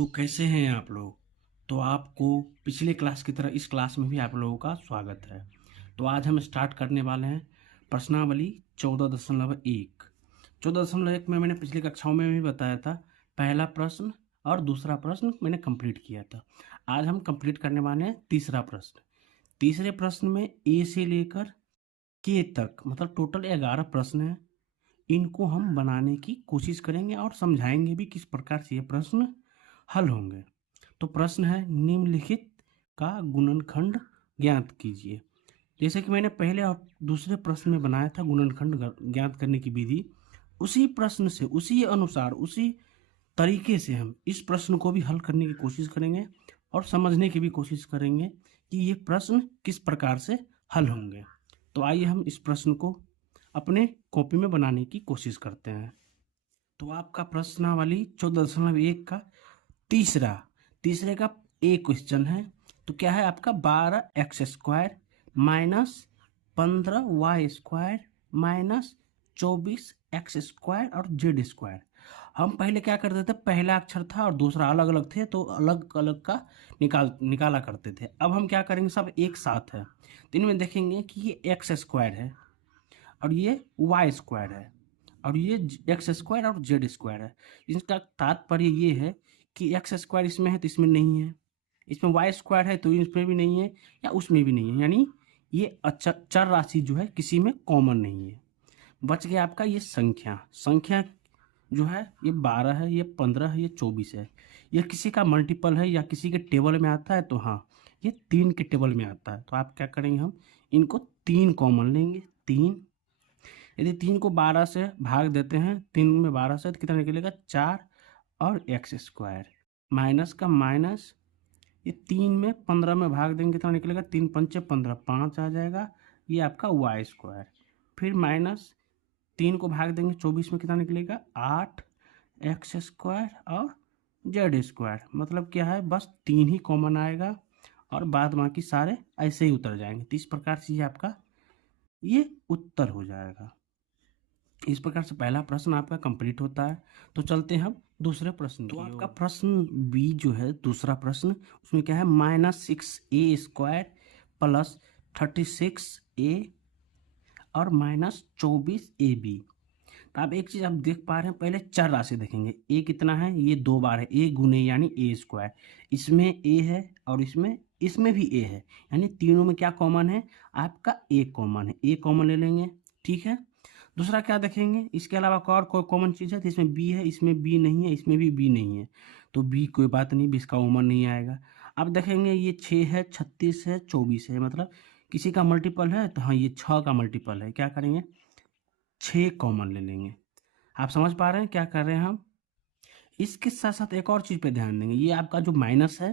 तो कैसे हैं आप लोग? तो आपको पिछले क्लास की तरह इस क्लास में भी आप लोगों का स्वागत है। तो आज हम स्टार्ट करने वाले हैं प्रश्नावली 14.1। 14.1 में मैंने पिछली कक्षाओं में भी बताया था, पहला प्रश्न और दूसरा प्रश्न मैंने कंप्लीट किया था। आज हम कंप्लीट करने वाले हैं तीसरा प्रश्न। तीसरे प्रश्न में ए से लेकर के तक मतलब टोटल 11 प्रश्न हैं। इनको हम बनाने की कोशिश करेंगे और समझाएंगे भी किस प्रकार से ये प्रश्न हल होंगे। तो प्रश्न है, निम्नलिखित का गुणनखंड ज्ञात कीजिए। जैसे कि मैंने पहले और दूसरे प्रश्न में बनाया था गुणनखंड ज्ञात करने की विधि, उसी प्रश्न से उसी अनुसार उसी तरीके से हम इस प्रश्न को भी हल करने की कोशिश करेंगे और समझने की भी कोशिश करेंगे कि ये प्रश्न किस प्रकार से हल होंगे। तो आइए हम इस प्रश्न को अपने कॉपी में बनाने की कोशिश करते हैं। तो आपका प्रश्नावली 14.1 का तीसरे का ए क्वेश्चन है। तो क्या है आपका 12x² minus 15y² minus 24x² और z²। हम पहले क्या करते थे, पहला अक्षर था और दूसरा अलग अलग थे तो अलग अलग का निकाला करते थे। अब हम क्या करेंगे, सब एक साथ है। तो इनमें देखेंगे कि ये x² है और ये y² है और ये x² और z² है। इसका तात्पर्य ये है कि x² इसमें है तो इसमें नहीं है, इसमें y² है तो इसमें भी नहीं है या उसमें भी नहीं है, यानी ये चर राशि जो है किसी में कॉमन नहीं है। बच गया आपका ये संख्या जो है, ये 12 है, ये 15 है, ये 24 है। ये किसी का मल्टीपल है या किसी के टेबल में आता है तो हाँ, ये 3 के टेबल में आता है। तो आप क्या करेंगे, हम इनको 3 कॉमन लेंगे। 3, यदि 3 को 12 से भाग देते हैं, 3 में 12 से तो कितना निकलेगा 4 और x²। माइनस का माइनस, ये 3 में 15 में भाग देंगे कितना निकलेगा 3 पंचे 15, 5 आ जाएगा, ये आपका y²। फिर माइनस 3 को भाग देंगे 24 में कितना निकलेगा 8 x² और z²। मतलब क्या है, बस 3 ही कॉमन आएगा और बाद बाकी सारे ऐसे ही उतर जाएंगे। तो इस प्रकार से ये आपका ये उत्तर हो जाएगा। इस प्रकार से पहला प्रश्न आपका कंप्लीट होता है। तो चलते हैं हम दूसरे प्रश्न की ओर। तो आपका प्रश्न बी जो है दूसरा प्रश्न, उसमें क्या है, -6a² प्लस 36a और -24ab। तो आप एक चीज़ आप देख पा रहे हैं, पहले चर राशि देखेंगे। ए कितना है, ये 2 बार है, ए गुने यानी a²। इसमें ए है और इसमें भी ए है, यानी तीनों में क्या कॉमन है, आपका ए कॉमन है। ए कॉमन ले लेंगे, ठीक है। दूसरा क्या देखेंगे, इसके अलावा और कोई कॉमन चीज़ है तो इसमें बी है, इसमें बी नहीं है, इसमें भी बी नहीं है, तो बी कोई बात नहीं, बी इसका कॉमन नहीं आएगा। अब देखेंगे ये 6 है, 36 है, 24 है, मतलब किसी का मल्टीपल है तो हाँ, ये 6 का मल्टीपल है। क्या करेंगे, 6 कॉमन ले लेंगे। आप समझ पा रहे हैं क्या कर रहे हैं हम। इसके साथ साथ एक और चीज़ पे ध्यान देंगे, ये आपका जो माइनस है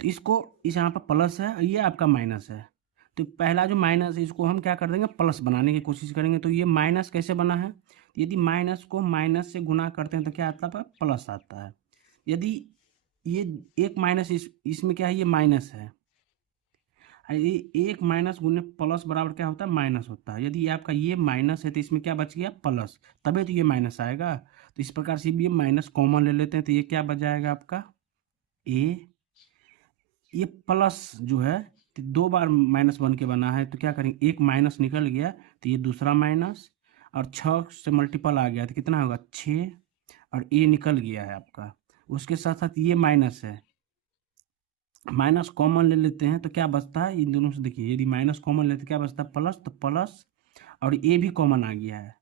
तो इसको इस यहाँ पर प्लस है, ये आपका माइनस है। तो पहला जो माइनस है इसको हम क्या कर देंगे, प्लस बनाने की कोशिश करेंगे। तो ये माइनस कैसे बना है, यदि माइनस को माइनस से गुना करते हैं तो क्या आता है, प्लस आता है। यदि ये एक माइनस इसमें क्या है, ये माइनस है, ये एक माइनस गुने प्लस बराबर क्या होता है, माइनस होता है। यदि आपका ये माइनस है तो इसमें क्या बच गया, प्लस, तभी तो ये माइनस आएगा। तो इस प्रकार से ये माइनस कॉमन ले लेते हैं, तो ये क्या बच जाएगा आपका ए। ये प्लस जो है तो 2 बार माइनस बन के बना है, तो क्या करेंगे, एक माइनस निकल गया तो ये दूसरा माइनस, और 6 से मल्टीपल आ गया तो कितना होगा 6, और ए निकल गया है आपका। उसके साथ साथ ये माइनस है, माइनस कॉमन ले लेते हैं तो क्या बचता है, इन दोनों से देखिए, यदि माइनस कॉमन लेते क्या बचता है, प्लस, तो प्लस, और ए भी कॉमन आ गया है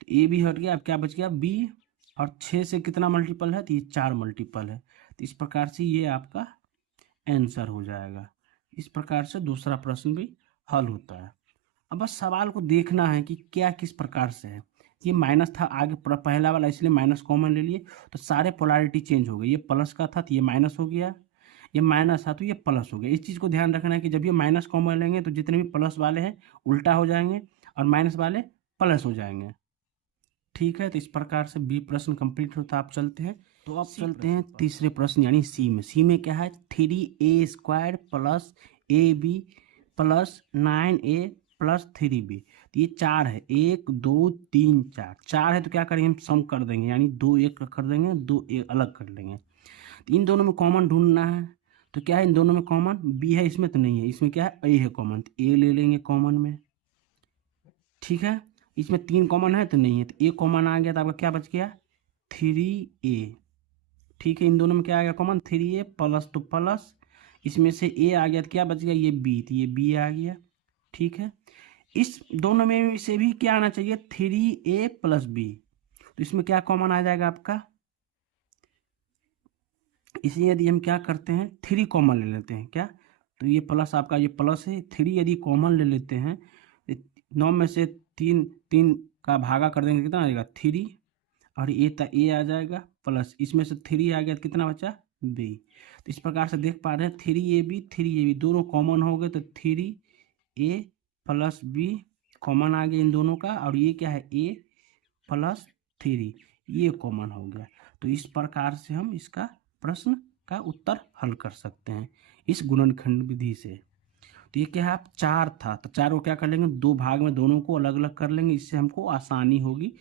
तो ए भी हट गया। अब क्या बच गया बी, और 6 से कितना मल्टीपल है, तो ये 4 मल्टीपल है। तो इस प्रकार से ये आपका आंसर हो जाएगा। इस प्रकार से दूसरा प्रश्न भी हल होता है। अब बस सवाल को देखना है कि क्या किस प्रकार से है। ये माइनस था आगे पहला वाला, इसलिए माइनस कॉमन ले लिए तो सारे पोलैरिटी चेंज हो गए। ये प्लस का था तो ये माइनस हो गया, ये माइनस था तो ये प्लस हो गया। इस चीज़ को ध्यान रखना है कि जब ये माइनस कॉमन लेंगे तो जितने भी प्लस वाले हैं उल्टा हो जाएंगे और माइनस वाले प्लस हो जाएंगे, ठीक है। तो इस प्रकार से बी प्रश्न कंप्लीट होता है। आप चलते हैं, तो अब चलते हैं तीसरे प्रश्न यानी सी में। सी में क्या है, 3a² plus ab plus 9a plus 3b। तो ये 4 है, 1 2 3 4, 4 है तो क्या करेंगे हम सम कर देंगे, यानी 2 एक कर देंगे, 2 एक अलग कर लेंगे। तो इन दोनों में कॉमन ढूंढना है, तो क्या है इन दोनों में कॉमन, बी है इसमें तो नहीं है, इसमें क्या है ए है कॉमन, तो ए ले लेंगे कॉमन में। ठीक है, इसमें 3 कॉमन है तो नहीं है, तो ए कॉमन आ गया तो आपका क्या बच गया 3a। ठीक है, इन दोनों में क्या आ गया कॉमन 3a प्लस, तो प्लस इसमें से a आ गया तो क्या बच गया ये b, तो ये b आ गया। ठीक है, इस दोनों में से भी क्या आना चाहिए 3a प्लस b, तो इसमें क्या कॉमन आ जाएगा आपका, इसलिए यदि हम क्या करते हैं 3 कॉमन ले लेते हैं क्या, तो ये प्लस आपका ये प्लस है, 3 यदि कॉमन ले लेते हैं 9 में से 3 3 का भागा कर देंगे कितना आ जाएगा 3, और ए आ जाएगा प्लस इसमें से 3 आ गया तो कितना बचा b। तो इस प्रकार से देख पा रहे हैं 3ab दोनों कॉमन हो गए, तो 3a प्लस b कॉमन आ गया इन दोनों का, और ये क्या है a प्लस 3 ये कॉमन हो गया। तो इस प्रकार से हम इसका प्रश्न का उत्तर हल कर सकते हैं इस गुणनखंड विधि से। तो ये क्या है आप 4 था, तो 4 को क्या कर लेंगे 2 भाग में दोनों को अलग अलग कर लेंगे, इससे हमको आसानी होगी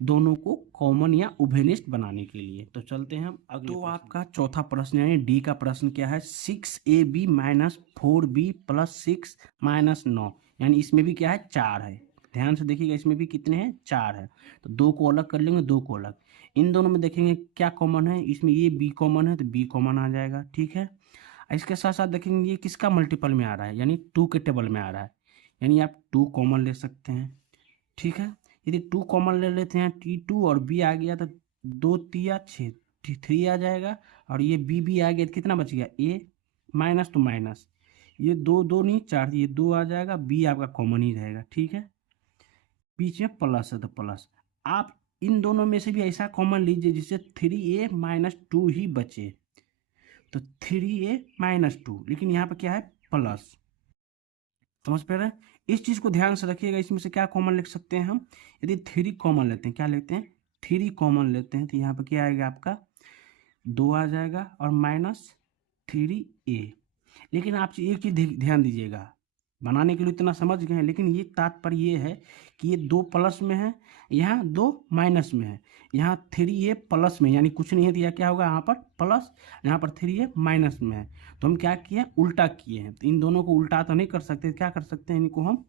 दोनों को कॉमन या उभयनिष्ठ बनाने के लिए। तो चलते हैं हम अगले। तो आपका चौथा प्रश्न यानी डी का प्रश्न क्या है 6ab minus 4b plus 6 minus 9, यानी इसमें भी क्या है 4 है, ध्यान से देखिएगा इसमें भी कितने हैं 4 है, तो 2 को अलग कर लेंगे, 2 को अलग। इन दोनों में देखेंगे क्या कॉमन है, इसमें ये b कॉमन है तो b कॉमन आ जाएगा। ठीक है, इसके साथ साथ देखेंगे ये किसका मल्टीपल में आ रहा है, यानी 2 के टेबल में आ रहा है, यानी आप 2 कॉमन ले सकते हैं। ठीक है, यदि 2 कॉमन ले लेते हैं t2 और b आ गया तो 2 तिया 6 3 आ जाएगा, और ये b आ गया तो कितना बच गया a माइनस, तो माइनस ये 2 2 नहीं 4, ये 2 आ जाएगा, b आपका कॉमन ही रहेगा। ठीक है, बीच में प्लस है तो प्लस, आप इन दोनों में से भी ऐसा कॉमन लीजिए जिससे 3a माइनस 2 ही बचे, तो 3a माइनस 2, लेकिन यहाँ पर क्या है प्लस, समझ पा रहे हैं, इस चीज को ध्यान से रखिएगा। इसमें से क्या कॉमन लिख सकते हैं हम, यदि 3 कॉमन लेते हैं, क्या लेते हैं 3 कॉमन लेते हैं, तो यहाँ पर क्या आएगा आपका 2 आ जाएगा और माइनस 3a। लेकिन आप एक चीज ध्यान दीजिएगा, बनाने के लिए इतना समझ गए हैं, लेकिन ये तात्पर्य ये है कि ये 2 प्लस में है, यहाँ 2 माइनस में है, यहाँ 3a प्लस में, यानी कुछ नहीं है तो यह क्या होगा यहाँ पर प्लस, यहाँ पर 3a माइनस में है, तो हम क्या किए उल्टा किए हैं। तो इन दोनों को उल्टा तो नहीं कर सकते, क्या कर सकते हैं इनको हम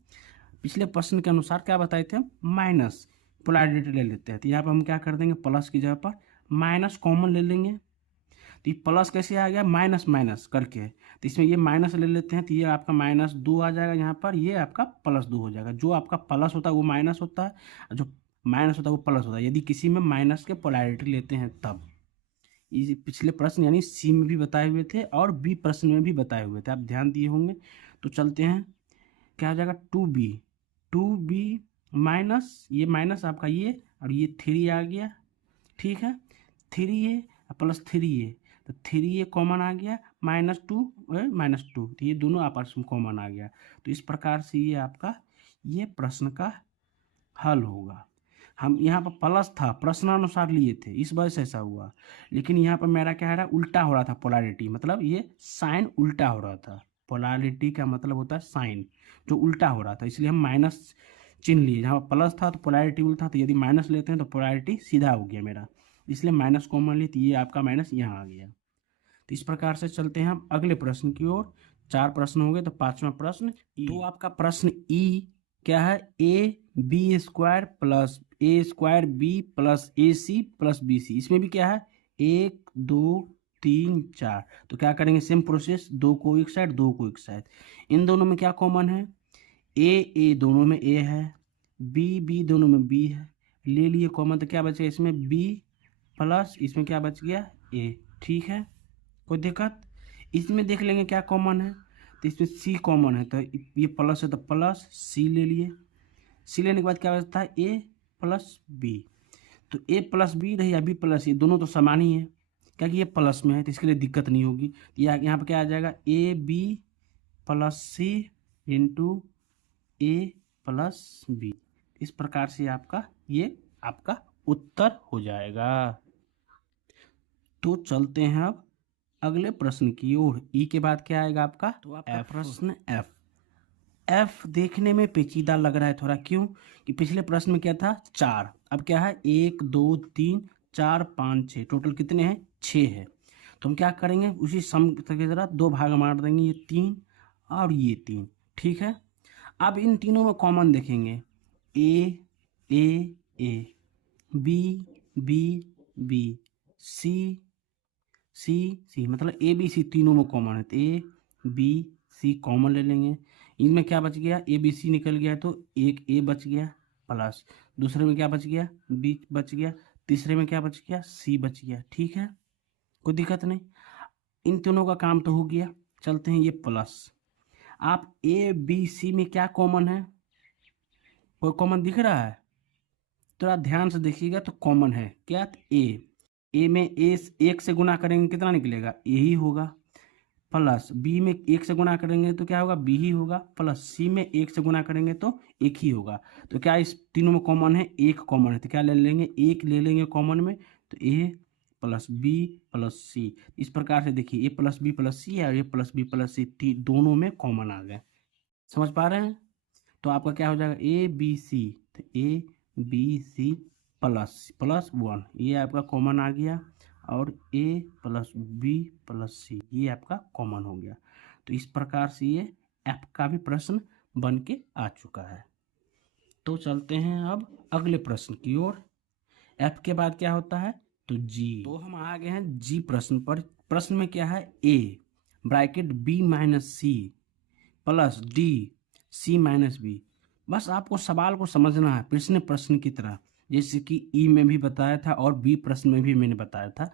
पिछले प्रश्न के अनुसार क्या बताए थे हम माइनस पोलैरिटी ले लेते हैं, तो यहाँ पर हम क्या कर देंगे प्लस की जगह पर माइनस कॉमन ले लेंगे, तो ये प्लस कैसे आ गया माइनस माइनस करके, तो इसमें ये माइनस ले लेते हैं, तो ये आपका माइनस 2 आ जाएगा यहाँ पर, ये आपका प्लस 2 हो जाएगा। जो आपका प्लस होता है वो माइनस होता है, और जो माइनस होता है वो प्लस होता है, यदि किसी में माइनस के पोलैरिटी लेते हैं तब। ये पिछले प्रश्न यानी सी में भी बताए हुए थे और बी प्रश्न में भी बताए हुए थे, आप ध्यान दिए होंगे। तो चलते हैं क्या हो जाएगा 2b माइनस ये माइनस आपका ये, और ये 3 आ गया। ठीक है, 3a प्लस 3a, तो 3a कॉमन आ गया, माइनस 2 तो ये दोनों आपस में कॉमन आ गया। तो इस प्रकार से ये आपका ये प्रश्न का हल होगा। हम यहाँ पर प्लस था प्रश्नानुसार लिए थे इस वजह से ऐसा हुआ, लेकिन यहाँ पर मेरा क्या है उल्टा हो रहा था पोलैरिटी, मतलब ये साइन उल्टा हो रहा था, पोलैरिटी का मतलब होता है साइन जो उल्टा हो रहा था, इसलिए हम माइनस चिन्ह लिए, जहाँ पर प्लस था तो पोलैरिटी उल्टा, तो यदि माइनस लेते हैं तो पोलैरिटी सीधा हो गया मेरा, इसलिए माइनस कॉमन ली, तो ये आपका माइनस यहाँ आ गया। तो इस प्रकार से चलते हैं हम अगले प्रश्न की ओर। 4 प्रश्न हो गए, तो 5वां प्रश्न तो आपका प्रश्न ई क्या है a b square plus a square b plus a c plus b c, इसमें भी क्या है 1 2 3 4, तो क्या करेंगे सेम प्रोसेस, 2 को एक साइड 2 को एक साइड। इन दोनों में क्या कॉमन है ए दोनों में ए है, बी दोनों में बी है, ले लिए कॉमन, तो क्या बचेगा इसमें बी प्लस इसमें क्या बच गया ए। ठीक है, कोई दिक्कत, इसमें देख लेंगे क्या कॉमन है, तो इसमें सी कॉमन है, तो ये प्लस है तो प्लस सी ले लिए, सी लेने के बाद क्या बचता है ए प्लस बी, तो ए प्लस बी रही या बी प्लस, ये दोनों तो समान ही है, क्या कि ये प्लस में है तो इसके लिए दिक्कत नहीं होगी। यहाँ पर क्या आ जाएगा a b plus c into a plus b, इस प्रकार से आपका ये आपका उत्तर हो जाएगा। तो चलते हैं अब अगले प्रश्न की ओर। ई के बाद क्या आएगा आपका, तो आपका प्रश्न एफ। एफ देखने में पेचीदा लग रहा है थोड़ा, क्यों कि पिछले प्रश्न में क्या था 4, अब क्या है 1 2 3 4 5 6, टोटल कितने हैं 6 है। तो हम क्या करेंगे उसी सम की तरह 2 भाग मार देंगे, ये 3 और ये 3, ठीक है। अब इन तीनों में कॉमन देखेंगे, a a b b b c c c, मतलब ए बी सी तीनों में कॉमन है, तो ए बी सी कॉमन ले लेंगे। इनमें क्या बच गया, ए बी सी निकल गया तो एक ए बच गया, प्लस दूसरे में क्या बच गया बी बच गया, तीसरे में क्या बच गया सी बच गया, ठीक है, कोई दिक्कत नहीं। इन तीनों का काम तो हो गया। चलते हैं ये प्लस, आप ए बी सी में क्या कॉमन है, कोई कॉमन दिख रहा है, थोड़ा ध्यान से देखिएगा, तो कॉमन है क्या, ए में ए एक से गुना करेंगे कितना निकलेगा ए ही होगा, प्लस बी में एक से गुना करेंगे तो क्या होगा बी ही होगा, प्लस सी में एक से गुना करेंगे तो एक ही होगा। तो क्या इस तीनों में कॉमन है, एक कॉमन है, तो क्या ले लेंगे एक ले लेंगे कॉमन में, तो ए प्लस बी प्लस सी। इस प्रकार से देखिए ए प्लस बी प्लस सी और ए प्लस बी प्लस सी दोनों में कॉमन आ गए, समझ पा रहे हैं। तो आपका क्या हो जाएगा ए बी सी, तो A B C plus plus 1, ये आपका कॉमन आ गया, और A plus B plus C ये आपका कॉमन हो गया। तो इस प्रकार से ये एफ का भी प्रश्न बन के आ चुका है। तो चलते हैं अब अगले प्रश्न की ओर। एफ के बाद क्या होता है, तो जी। तो हम आ गए हैं जी प्रश्न पर। प्रश्न में क्या है, a bracket b minus c plus d c minus b. बस आपको सवाल को समझना है प्रश्न की तरह, जैसे कि ई में भी बताया था और बी प्रश्न में भी मैंने बताया था।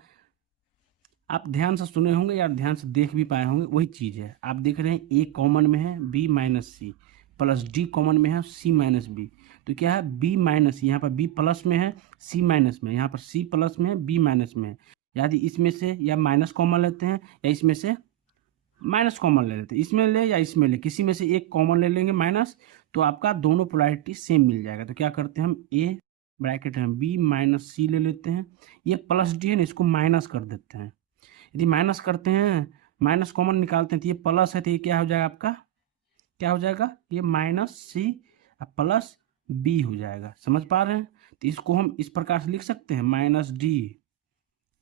आप ध्यान से सुने होंगे या ध्यान से देख भी पाए होंगे, वही चीज़ है। आप देख रहे हैं ए कॉमन में है B minus c, plus D common में है सी माइनस बी। तो क्या है बी माइनस, यहाँ पर बी प्लस में है सी माइनस में, यहाँ पर सी प्लस में है बी माइनस में है। यदि इसमें से या माइनस कॉमन लेते हैं या इसमें से माइनस कॉमन ले लेते हैं, इसमें ले या इसमें ले, किसी में से एक कॉमन ले लेंगे माइनस, तो आपका दोनों पोलैरिटी सेम मिल जाएगा। तो क्या करते हैं हम ए ब्रैकेट है बी माइनस सी ले लेते हैं, ये प्लस डी है ना इसको माइनस कर देते हैं। यदि माइनस करते हैं माइनस कॉमन निकालते हैं तो ये प्लस है, तो ये क्या हो जाएगा आपका, क्या हो जाएगा ये माइनस सी प्लस बी हो जाएगा, समझ पा रहे हैं। तो इसको हम इस प्रकार से लिख सकते हैं माइनस डी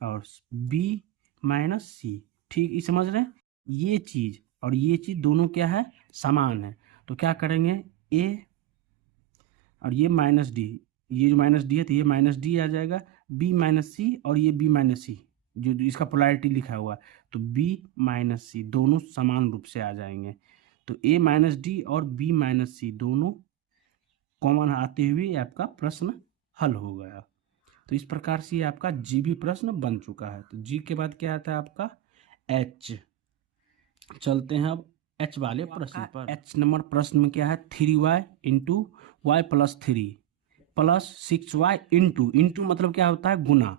और बी माइनस सी, ठीक ये समझ रहे हैं। ये चीज़ और ये चीज़ दोनों क्या है समान है, तो क्या करेंगे ए और ये माइनस डी, ये जो माइनस डी है तो ये माइनस डी आ जाएगा, बी माइनस सी और ये बी माइनस सी जो इसका पोलैरिटी लिखा हुआ है, तो बी माइनस सी दोनों समान रूप से आ जाएंगे। तो ए माइनस डी और बी माइनस सी दोनों कॉमन आते हुए आपका प्रश्न हल हो गया। तो इस प्रकार से आपका जी भी प्रश्न बन चुका है। तो जी के बाद क्या आता है आपका एच। चलते हैं अब एच वाले प्रश्न पर। एच नंबर प्रश्न में क्या है 3y into Y plus 3 plus 6y into मतलब क्या होता है गुना,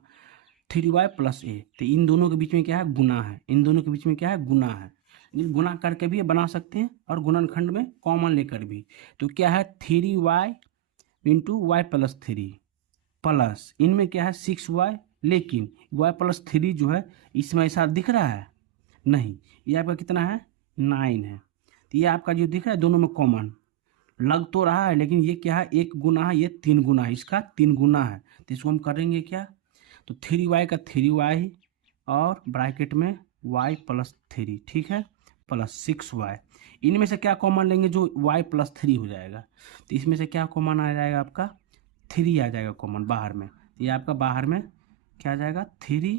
3y प्लस ए। तो इन दोनों के बीच में क्या है गुना है, इन दोनों के बीच में क्या है गुना है, गुना करके भी बना सकते हैं और गुणनखंड में कॉमन लेकर भी। तो क्या है 3y into Y plus 3 plus इनमें क्या है 6y, लेकिन y प्लस 3 जो है इसमें ऐसा दिख रहा है नहीं, ये आपका कितना है 9 है। तो ये आपका जो दिख रहा है दोनों में कॉमन लग तो रहा है, लेकिन ये क्या है 1 गुना है, ये 3 गुना है, इसका 3 गुना है। तो इसको हम करेंगे क्या, तो 3y का 3y और ब्रैकेट में y प्लस 3, ठीक है, प्लस 6y। इनमें से क्या कॉमन लेंगे जो y प्लस 3 हो जाएगा, तो इसमें से क्या कॉमन आ जाएगा आपका 3 आ जाएगा कॉमन बाहर में। ये आपका बाहर में क्या आ जाएगा 3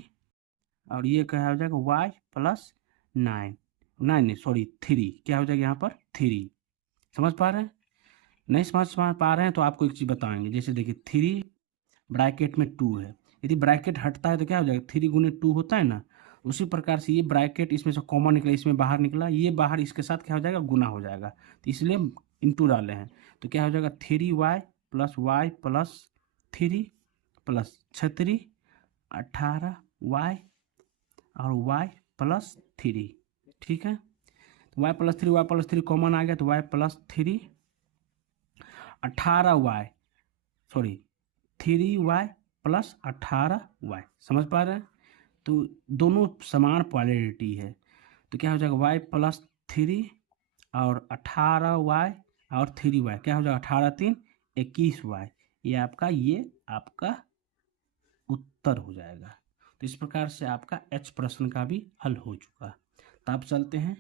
और ये क्या हो जाएगा y प्लस 9 नहीं सॉरी 3 क्या हो जाएगा यहाँ पर 3। समझ पा रहे हैं, नहीं समझ पा रहे हैं तो आपको एक चीज़ बताएंगे। जैसे देखिए 3 ब्रैकेट में 2 है, यदि ब्रैकेट हटता है तो क्या हो जाएगा 3 गुने 2 होता है ना, उसी प्रकार से ये ब्रैकेट इसमें से कॉमन निकला, इसमें बाहर निकला, ये बाहर इसके साथ क्या हो जाएगा गुना हो जाएगा, तो इसलिए इंटू डाले हैं। तो क्या हो जाएगा 3y plus Y plus 3 plus 36 18y और y प्लस 3, ठीक है। तो y प्लस 3 कॉमन आ गया, तो y plus 3 18y sorry 3y plus 18y, समझ पा रहे हैं। तो दोनों समान पोलैरिटी है, तो क्या हो जाएगा y प्लस 3 और 18y और 3y क्या हो जाएगा, 18 3 21y। ये आपका उत्तर हो जाएगा। तो इस प्रकार से आपका एच प्रश्न का भी हल हो चुका। तो अब चलते हैं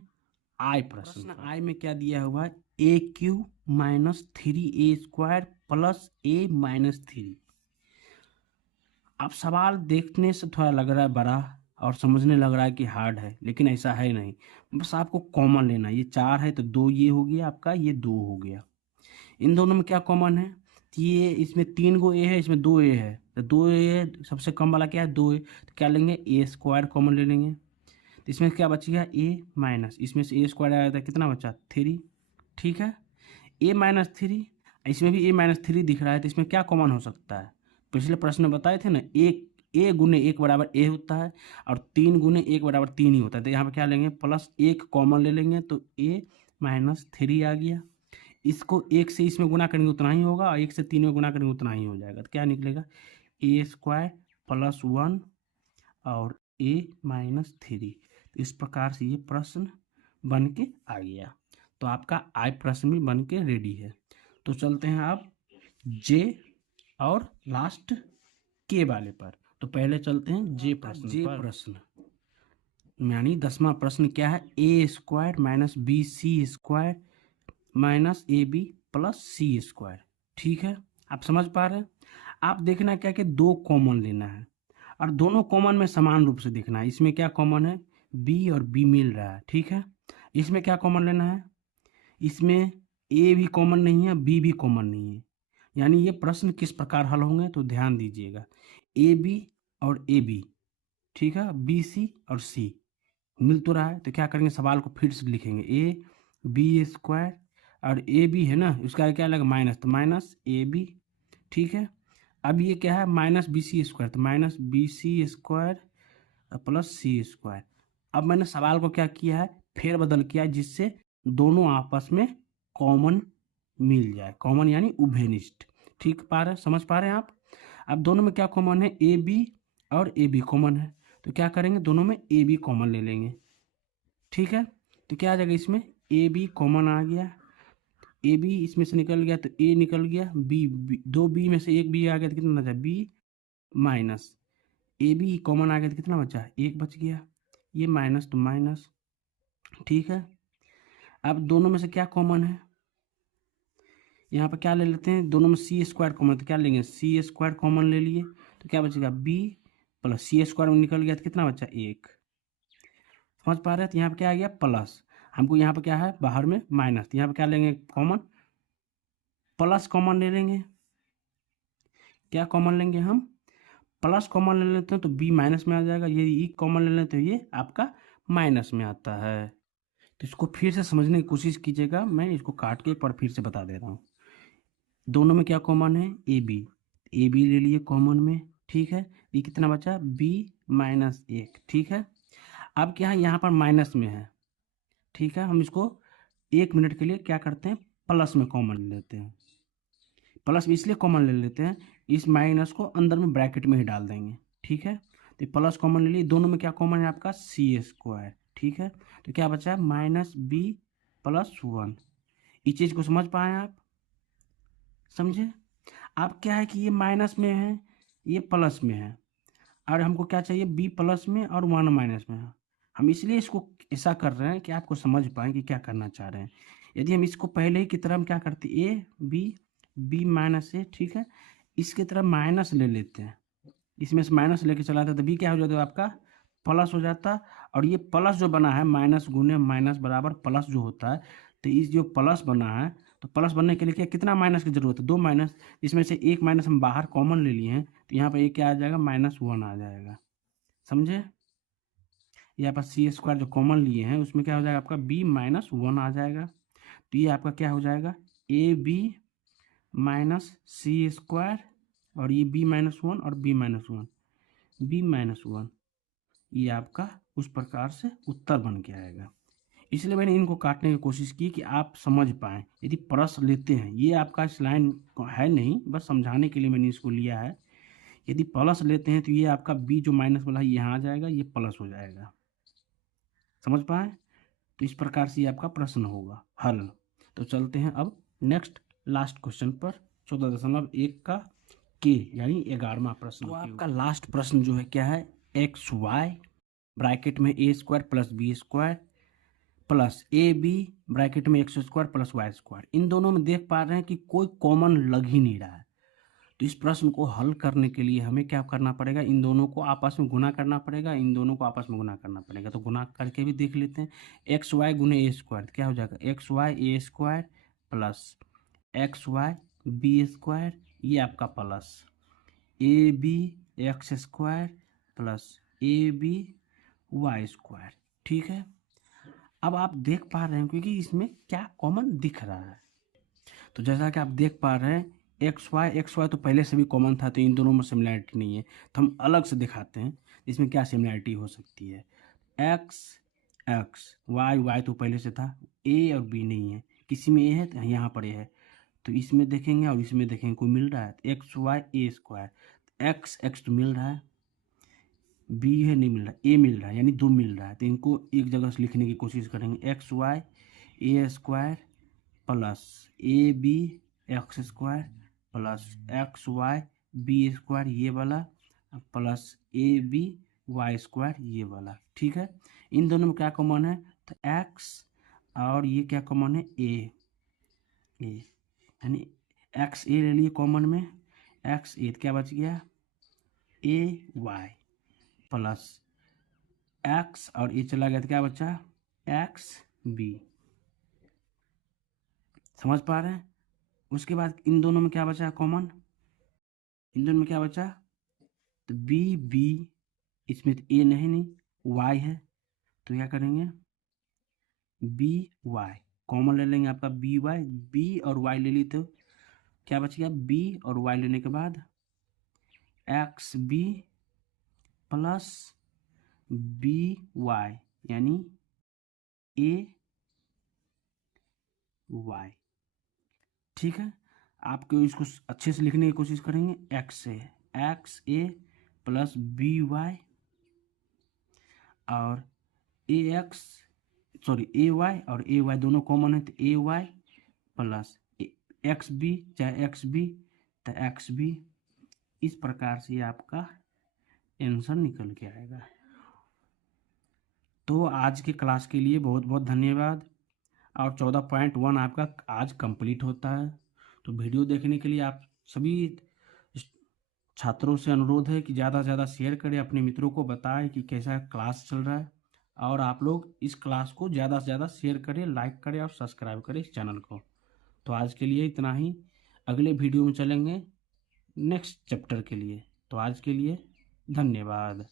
आई प्रश्न। आई में क्या दिया हुआ है, a cube minus 3a² plus a minus 3। अब सवाल देखने से थोड़ा लग रहा है बड़ा और समझने लग रहा है कि हार्ड है, लेकिन ऐसा है नहीं। बस आपको कॉमन लेना है। ये 4 है तो 2 ये हो गया आपका, ये 2 हो गया। इन दोनों में क्या कॉमन है, तो ये इसमें 3 गो ए है, इसमें 2 ए है, तो 2 ए सबसे कम वाला क्या है, 2 ए। तो क्या लेंगे, a² कॉमन ले लेंगे। तो इसमें क्या बचेगा, a माइनस, इसमें से a² आया था, कितना बचा 3। ठीक है, a माइनस 3, इसमें भी a माइनस 3 दिख रहा है, तो इसमें क्या कॉमन हो सकता है। पिछले प्रश्न में बताए थे ना, a गुने 1 बराबर a होता है और 3 गुने 1 बराबर 3 ही होता है। तो यहाँ पे क्या लेंगे, प्लस 1 कॉमन ले लेंगे, तो a माइनस 3 आ गया। इसको 1 से इसमें गुना करेंगे उतना ही होगा और 1 से 3 में गुना करेंगे उतना ही हो जाएगा। तो क्या निकलेगा, a² प्लस 1 और a माइनस 3। तो इस प्रकार से ये प्रश्न बन के आ गया। तो आपका आई प्रश्न भी बन के रेडी है। तो चलते हैं आप जे और लास्ट के वाले पर। तो पहले चलते हैं जे प्रश्न। जे प्रश्न यानी 10वां प्रश्न क्या है, a² minus bc² minus ab plus c²। ठीक है, आप समझ पा रहे हैं। आप देखना क्या कि 2 कॉमन लेना है और दोनों कॉमन में समान रूप से देखना है। इसमें क्या कॉमन है, b और b मिल रहा है। ठीक है, इसमें क्या कॉमन लेना है, इसमें a भी कॉमन नहीं है, b भी कॉमन नहीं है। यानी ये प्रश्न किस प्रकार हल होंगे, तो ध्यान दीजिएगा, ab और ab, ठीक है, bc और c मिल तो रहा है। तो क्या करेंगे, सवाल को फिर से लिखेंगे, ab² और ab है ना, उसका क्या लगा माइनस, तो माइनस ab। ठीक है, अब ये क्या है, माइनस bc², तो माइनस bc² प्लस c²। अब मैंने सवाल को क्या किया है, फेरबदल किया है, जिससे दोनों आपस में कॉमन मिल जाए। कॉमन यानी उभयनिष्ठ। ठीक पा रहे, समझ पा रहे हैं आप। अब दोनों में क्या कॉमन है, ए बी और ए बी कॉमन है। तो क्या करेंगे, दोनों में ए बी कॉमन ले लेंगे। ठीक है, तो क्या आ जाएगा, इसमें ए बी कॉमन आ गया, ए बी इसमें से निकल गया तो ए निकल गया, बी, दो बी में से एक बी आ गया तो कितना बचा, b minus, a b common आ गया तो कितना बचा, एक बच गया, ये माइनस तो माइनस। ठीक है, अब दोनों में से क्या कॉमन है, यहाँ पर क्या ले लेते हैं, दोनों में c² कॉमन, तो क्या लेंगे, c² कॉमन ले लिए, तो क्या बचेगा, b प्लस c² में निकल गया तो कितना बचा, 1। समझ पा रहे हैं। तो यहाँ पे क्या आ गया, प्लस, हमको यहाँ पे क्या है बाहर में माइनस, तो यहाँ पे क्या लेंगे, कॉमन, प्लस कॉमन ले लेंगे। क्या कॉमन लेंगे हम, प्लस कॉमन ले लेते हैं तो b माइनस में आ जाएगा, ये ई कॉमन ले लेते हैं, ये आपका माइनस में आता है। तो इसको फिर से समझने की कोशिश कीजिएगा, मैं इसको काट के एक बार फिर से बता दे रहा हूँ। दोनों में क्या कॉमन है, ए बी ले लिए कॉमन में। ठीक है, ये कितना बचा, b माइनस 1। ठीक है, अब क्या है, यहाँ पर माइनस में है। ठीक है, हम इसको 1 मिनट के लिए क्या करते हैं, प्लस में कॉमन ले लेते हैं। प्लस इसलिए कॉमन ले लेते हैं, इस माइनस को अंदर में ब्रैकेट में ही डाल देंगे। ठीक है, तो प्लस कॉमन ले लिए, दोनों में क्या कॉमन है आपका, c²। ठीक है, तो क्या बचा, माइनस b प्लस 1। इस चीज़ को समझ पाए आप, समझे। अब क्या है कि ये माइनस में है, ये प्लस में है, और हमको क्या चाहिए, b प्लस में और 1 माइनस में है। हम इसलिए इसको ऐसा कर रहे हैं कि आपको समझ पाएँ कि क्या करना चाह रहे हैं। यदि हम इसको पहले ही की तरह हम क्या करते, a b माइनस a, ठीक है, इसकी तरह माइनस ले लेते हैं, इसमें से माइनस लेके चलाते तो b क्या हो जाता है आपका, प्लस हो जाता। और ये प्लस जो बना है, माइनस गुने माइनस बराबर प्लस जो होता है, तो इस जो प्लस बना है, तो प्लस बनने के लिए क्या, कितना माइनस की जरूरत है, 2 माइनस, इसमें से एक माइनस हम बाहर कॉमन ले लिए हैं, तो यहाँ पर एक क्या आ जाएगा, -1 आ जाएगा। समझे, यहाँ पर c² जो कॉमन लिए हैं उसमें क्या हो जाएगा आपका, b -1 आ जाएगा। तो ये आपका क्या हो जाएगा, ab माइनस c² और ये b -1 और b -1, ये आपका उस प्रकार से उत्तर बन के आएगा। इसलिए मैंने इनको काटने की कोशिश की कि आप समझ पाएँ। यदि प्रश्न लेते हैं, ये आपका इस लाइन है नहीं, बस समझाने के लिए मैंने इसको लिया है। यदि प्लस लेते हैं तो ये आपका b जो माइनस वाला है यहाँ आ जाएगा, ये प्लस हो जाएगा। समझ पाए। तो इस प्रकार से ये आपका प्रश्न होगा हल। तो चलते हैं अब नेक्स्ट लास्ट क्वेश्चन पर, 14.1 का के यानी 11वां प्रश्न। तो आपका लास्ट प्रश्न जो है क्या है, एक्स वाई ब्रैकेट में a square plus b square plus A b bracket में x square plus y square, इन दोनों में देख पा रहे हैं कि कोई कॉमन लग ही नहीं रहा है। तो इस प्रश्न को हल करने के लिए हमें क्या करना पड़ेगा, इन दोनों को आपस में गुना करना पड़ेगा, इन दोनों को आपस में गुना करना पड़ेगा। तो गुना करके भी देख लेते हैं। एक्स वाई गुने ए स्क्वायर क्या हो जाएगा, एक्स वाई ए square plus x Y B square, ये आपका plus A B x square plus A B Y square. ठीक है, अब आप देख पा रहे हैं क्योंकि इसमें क्या कॉमन दिख रहा है। तो जैसा कि आप देख पा रहे हैं एक्स वाई तो पहले से भी कॉमन था, तो इन दोनों में सिमिलैरिटी नहीं है, तो हम अलग से दिखाते हैं इसमें क्या सिमिलैरिटी हो सकती है। एक्स एक्स वाई तो पहले से था, ए और बी नहीं है, किसी में ए है तो यहाँ पर ए है, तो इसमें देखेंगे और इसमें देखेंगे कोई मिल रहा है, एक्स वाई ए स्क्वायर, एक्स एक्स तो मिल रहा है, बी है नहीं मिल रहा, ए मिल रहा है, यानी दो मिल रहा है। तो इनको एक जगह से लिखने की कोशिश करेंगे, X Y A square plus A B x square plus x Y B square ये वाला plus A B Y square ये वाला। ठीक है, इन दोनों में क्या कॉमन है, तो एक्स और ये क्या कॉमन है, ए यानी एक्स ए ले लिए कॉमन में, एक्स ए क्या बच गया, ए वाई प्लस एक्स और ए चला गया तो क्या बचा, एक्स बी। समझ पा रहे हैं। उसके बाद इन दोनों में क्या बचा कॉमन, इन दोनों में क्या बचा, तो बी बी, इसमें तो ए नहीं वाई है, तो क्या करेंगे बी वाई कॉमन ले लेंगे, आपका बी वाई, बी और वाई ले ली तो क्या बच गया, बी और वाई लेने के बाद X B plus B Y यानी ए वाई। ठीक है, आपको इसको अच्छे से लिखने की कोशिश करेंगे, एक्स ए प्लस बी वाई और ए वाई और ए वाई दोनों कॉमन है, तो ए वाई प्लस एक्स बी, चाहे एक्स बी तो एक्स बी। इस प्रकार से आपका आंसर निकल के आएगा। तो आज के क्लास के लिए बहुत बहुत धन्यवाद, और 14.1 आपका आज कंप्लीट होता है। तो वीडियो देखने के लिए आप सभी छात्रों से अनुरोध है कि ज़्यादा से ज़्यादा शेयर करें, अपने मित्रों को बताएं कि कैसा क्लास चल रहा है, और आप लोग इस क्लास को ज़्यादा से ज़्यादा शेयर करें, लाइक करें और सब्सक्राइब करें इस चैनल को। तो आज के लिए इतना ही, अगले वीडियो में चलेंगे नेक्स्ट चैप्टर के लिए। तो आज के लिए धन्यवाद।